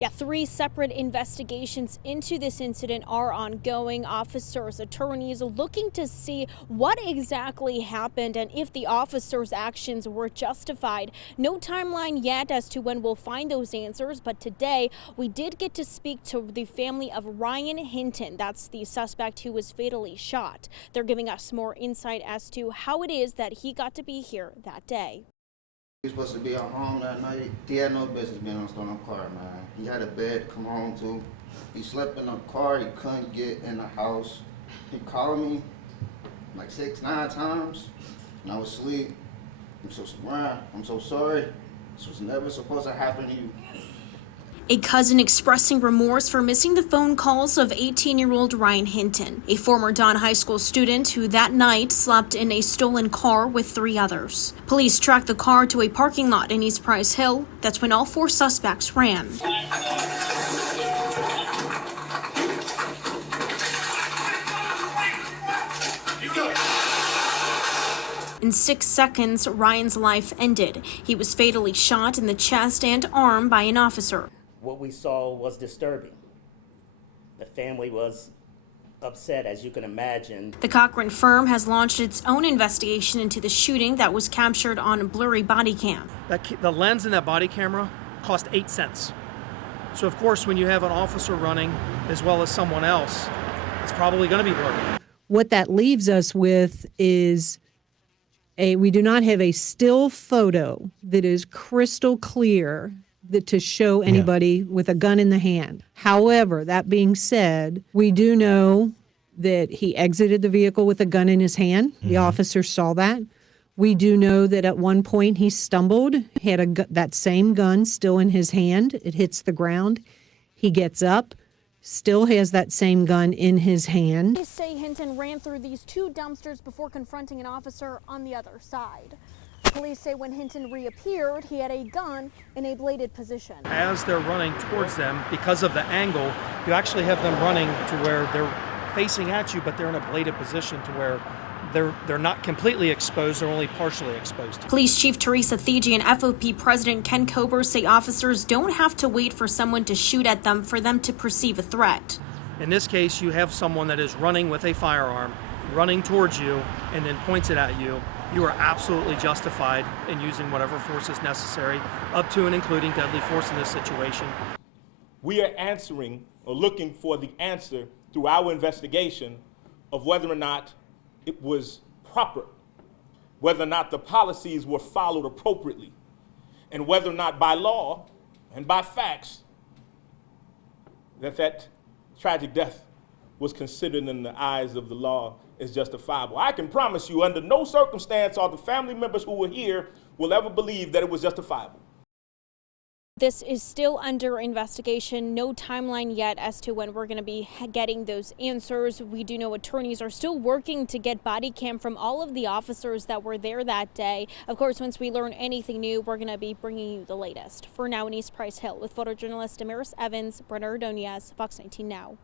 Yeah, 3 separate investigations into this incident are ongoing. Officers, attorneys looking to see what exactly happened and if the officers' actions were justified. No timeline yet as to when we'll find those answers, but today we did get to speak to the family of Ryan Hinton. That's the suspect who was fatally shot. They're giving us more insight as to how it is that he got to be here that day. He was supposed to be at home that night. He had no business being on stolen car, man. He had a bed to come home to. He slept in the car. He couldn't get in the house. He called me like 6, 9 times, and I was asleep. I'm so sorry. This was never supposed to happen to you. A cousin expressing remorse for missing the phone calls of 18-year-old Ryan Hinton, a former Don High School student who that night slept in a stolen car with 3 others. Police tracked the car to a parking lot in East Price Hill. That's when all 4 suspects ran. In 6 seconds, Ryan's life ended. He was fatally shot in the chest and arm by an officer. What we saw was disturbing. The family was upset, as you can imagine. The Cochran firm has launched its own investigation into the shooting that was captured on a blurry body cam. The lens in that body camera cost 8 cents. So of course, when you have an officer running as well as someone else, it's probably going to be blurry. What that leaves us with is we do not have a still photo that is crystal clear to show anybody with a gun in the hand. However, that being said, we do know that he exited the vehicle with a gun in his hand. The officer saw that. We do know that at one point he stumbled, had that same gun still in his hand. It hits the ground. He gets up, still has that same gun in his hand. Police say Hinton ran through these 2 dumpsters before confronting an officer on the other side. Police say when Hinton reappeared, he had a gun in a bladed position. As they're running towards them, because of the angle, you actually have them running to where they're facing at you, but they're in a bladed position to where they're not completely exposed, they're only partially exposed. Police Chief Teresa Thigi and FOP President Ken Kober say officers don't have to wait for someone to shoot at them for them to perceive a threat. In this case, you have someone that is running with a firearm, running towards you, and then points it at you. You are absolutely justified in using whatever force is necessary, up to and including deadly force in this situation. We are answering or looking for the answer through our investigation of whether or not it was proper, whether or not the policies were followed appropriately, and whether or not by law and by facts that tragic death was considered in the eyes of the law is justifiable. I can promise you, under no circumstance are the family members who were here will ever believe that it was justifiable. This is still under investigation. No timeline yet as to when we're going to be getting those answers. We do know attorneys are still working to get body cam from all of the officers that were there that day. Of course, once we learn anything new, we're going to be bringing you the latest. For now in East Price Hill, with photojournalist Damaris Evans, Brenner Ordonez, Fox 19 Now.